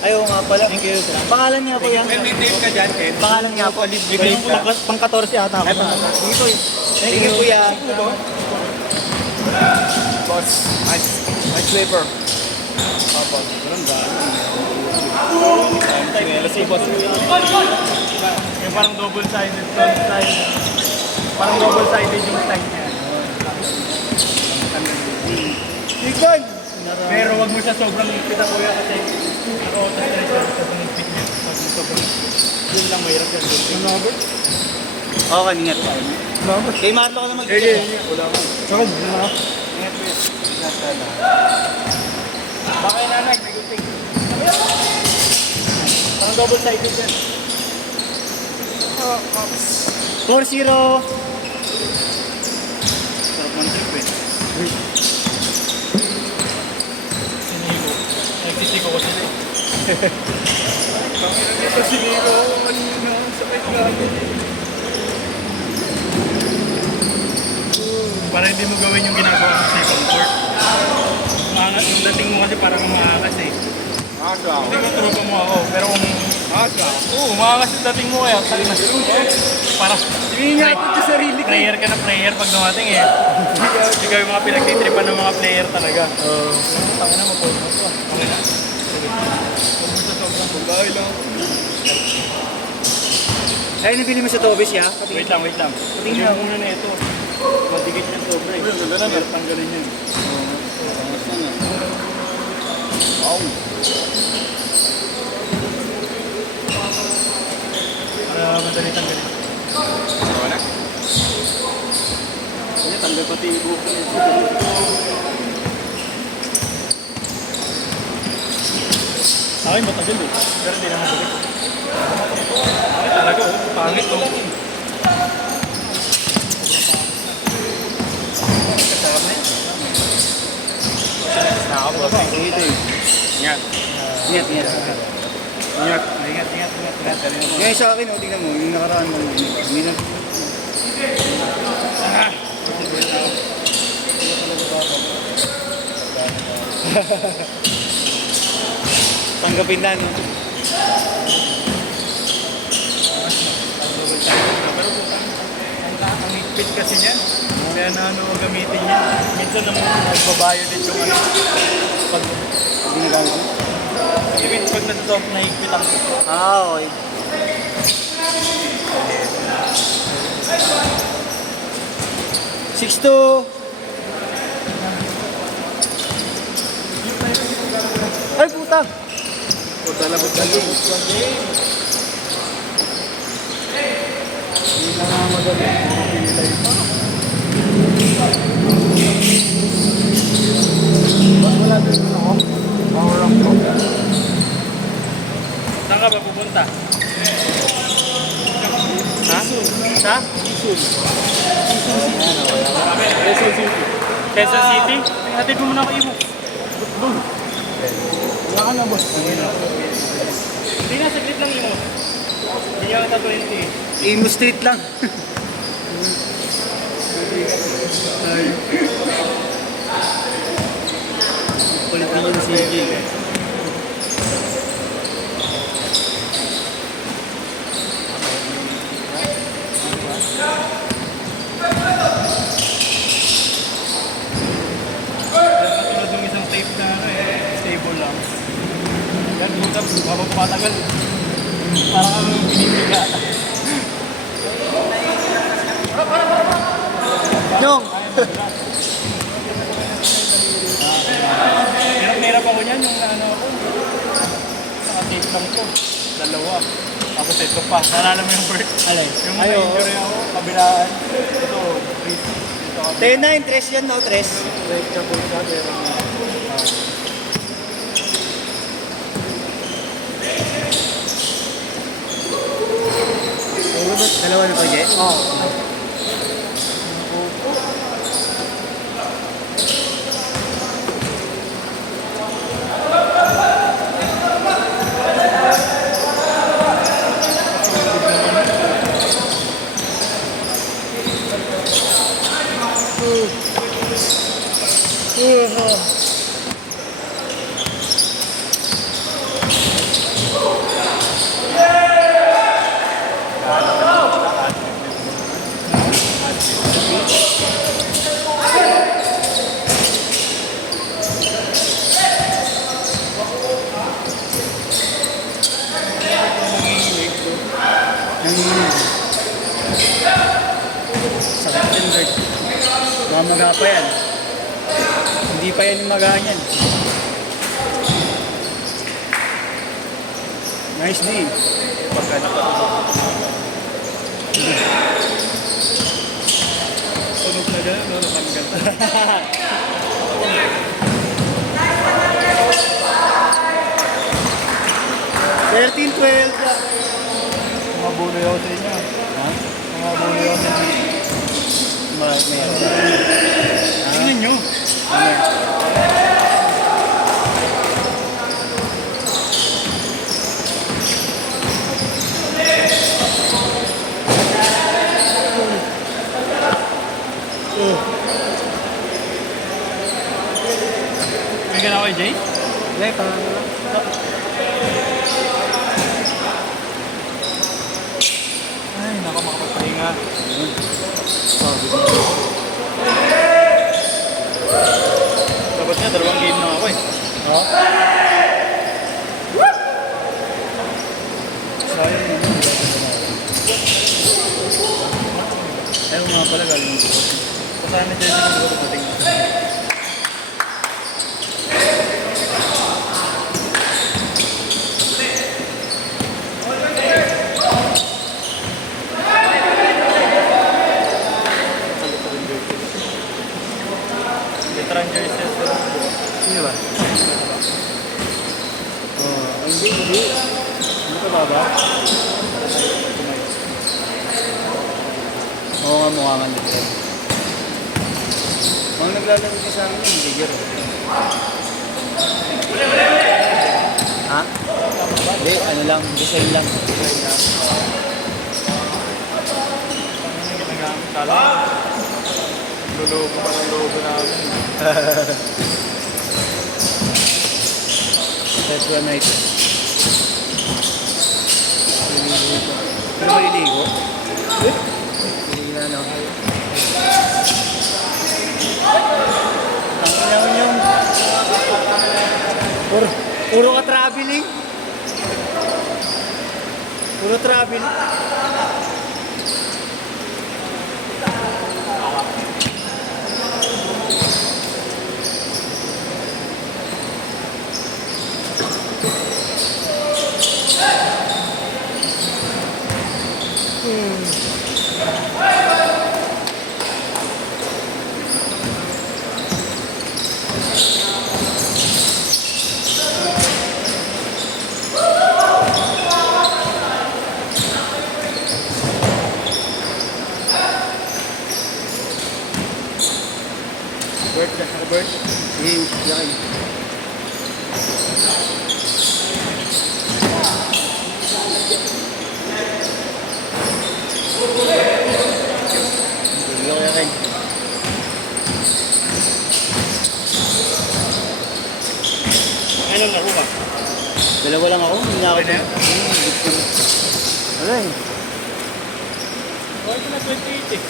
Ayaw nga pala. Thank you. Pangalan niya po yan. May name ka dyan, Ken. Pangalan niya po. Bigyan ko pang 14 ata ako. Dito eh. Thank you, kuya. Boss, ice flavor. Opo. Ganun ba? Si boss. Yung parang double-sided. Parang double-sided yung style niya. Ikon! Pero wag mo siya sobrang higpit kuya kasi naka-auto stress siya sa higpit niya. Pag sobrang yun lang mahirap yan. Number? Oo, ingat pa. Number? Kay Marlo ka naman. Wala ko. Saan? Ingat po yan. Baka yung nanay, may gunting. Parang double-sided yan. 4-0. Sarap ng trip eh. Siniko. Nagsisiko ko sila eh. Panginoon ito, siniro ako kanina. Sakit grabe. Para hindi mo gawin yung ginagawa mo sa ibang court. Maangas yung dating mo kasi parang umaangas eh. Asa ako. Hindi ko trupa mo ako, pero kung Asa ako. umaangas yung dating mo kaya tali na. Para Hindi niya ako sa sarili ko. prayer ka na prayer pag dumating eh. Ikaw yung mga pinagtitripan ng mga player talaga. Tangin na mo po. Okay na. Bagay lang. Ay, nabili mo sa Tobis ya? Wait lang. Tingnan mo muna na ito. Matigit niya sobra eh. Pero tanggalin yun. Wow. Para madali tanggalin. Wala. Hindi, tanggal pati yung buhok niya. Sa akin matagal eh. Pero hindi naman balik. Ay talaga oh. Pangit oh. Kasama eh. Nakakapos. Ito eh. Ingat. Ingat. Ingat. Ingat. Ngayon sa akin, tingnan mo, yung nakaraan mo. Hindi na. Tanggapin na no. Ang higpit kasi niyan. Kaya na gamitin niya. Minsan naman magbabayo din yung pag Ginagamit mo? even pag nasa-soft na higpit ang Okay. Six to ay puta! Talabot na game. Hindi na nga madali. Pinilay pa. Ba't wala din ako? Power up ko. Saan ka ba pupunta? Ha? Sa? Quezon City? Hatid mo muna ako imo. Wala ka na, boss. Hindi na, saglit lang imo. Hindi ako sa 20. Imo Street lang. Kulit din yung CJ. Katulad yung isang tape na stable lang. Yan, buta, habang patagal. Parang kami pinipiga. Nyong! Hirap ako niyan yung ano ako. Naka-tape lang ko. Dalawa. Tapos ito pa. Nalala mo yung bird? Alay. Yung mga injury ako, kabilaan. Ito, breathe. Ito ka. 10-9, 3 yan, no? 3. Break ka po siya, pero Dalawa na pa, Je? Oo. Maga pa yan. Hindi pa yan yung maganyan. Nice D. Pagka nakatulog. Tunog na gano'n, no? Nakaganda. 13, 12. Mabuloy ako sa inyo. Ha? Mabuloy ako sa inyo. Meron. Tingnan nyo. May ganaw kay Jay? Hindi, parang Ay, naka makapagpahinga. Dapat nga, 2 game na ako eh. Oo. Sayang yun. Ayaw nga pala galing ko. Kasama ni Jay siguro dumating. Veteran jersey. Sino ba? Oh, hindi. Ano ka ba ba? Oo nga, mukha nga dito. Mga naglalaro din sa amin yung bigger. Ha? Hindi, ano lang, design lang. Ginagamit tala. Lulubo pa ng logo namin. That's one night. Pero maliligo? Hindi na, no? Ang kailangan yung... Puro ka traveling. Puro travel. Bert, Bert. Yakin. Yakin. Anong laro ka? Dalawa lang ako, hindi na ako. Okay na yun? Alay. Okay na 28 eh.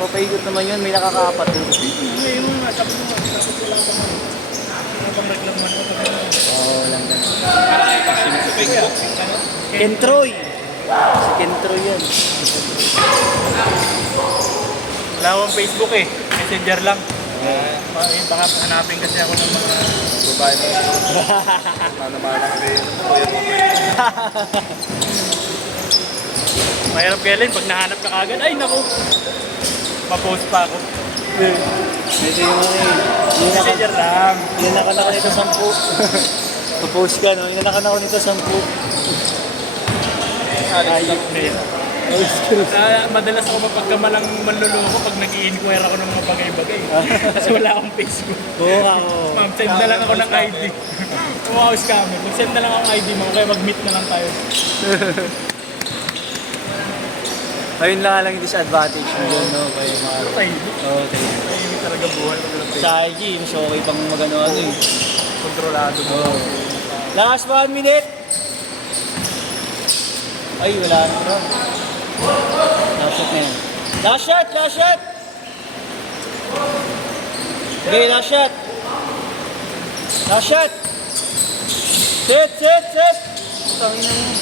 Papaikot naman yun, may nakakaapat doon. Ngayon mo nga, sabi mo nga, tapos wala pa man. Habang naglaman ko pa rin. Oo, lang ganun. Sino sa Facebook? Ken Troy. Si Ken Troy yan. Wala akong Facebook eh. Messenger lang. Baka hanapin kasi ako ng mga babae na. Mana-mana kami. Mahirap kaya pag nahanap ka agad. Ay, naku. Pa-post pa ako. Ito yung Messenger lang. Inanakan ako nito 10. Pa-post ka, no? Inanakan ako nito 10. Ayok na yun. Madalas ako mapagkamalang manluloko pag nag-i-inquire ako ng mga bagay-bagay. Kasi wala akong Facebook. Oo nga, oo. Ma'am, send na lang ako ng ID. Wow, scammer. Mag-send na lang ako ng ID mo, kaya mag-meet na lang tayo. Ayun lang yung disadvantage mo yun, no? Kaya mga... Tayo. Oo, tayo. Ay, talaga buhay. Sa IG, mas okay pang magano eh. Kontrolado mo. Oo. Last 1 minute! Ay, wala na bro. Last shot na yan. Last shot! Last shot! Okay, last shot! Last shot! Set! Set! Set! Tangina mo.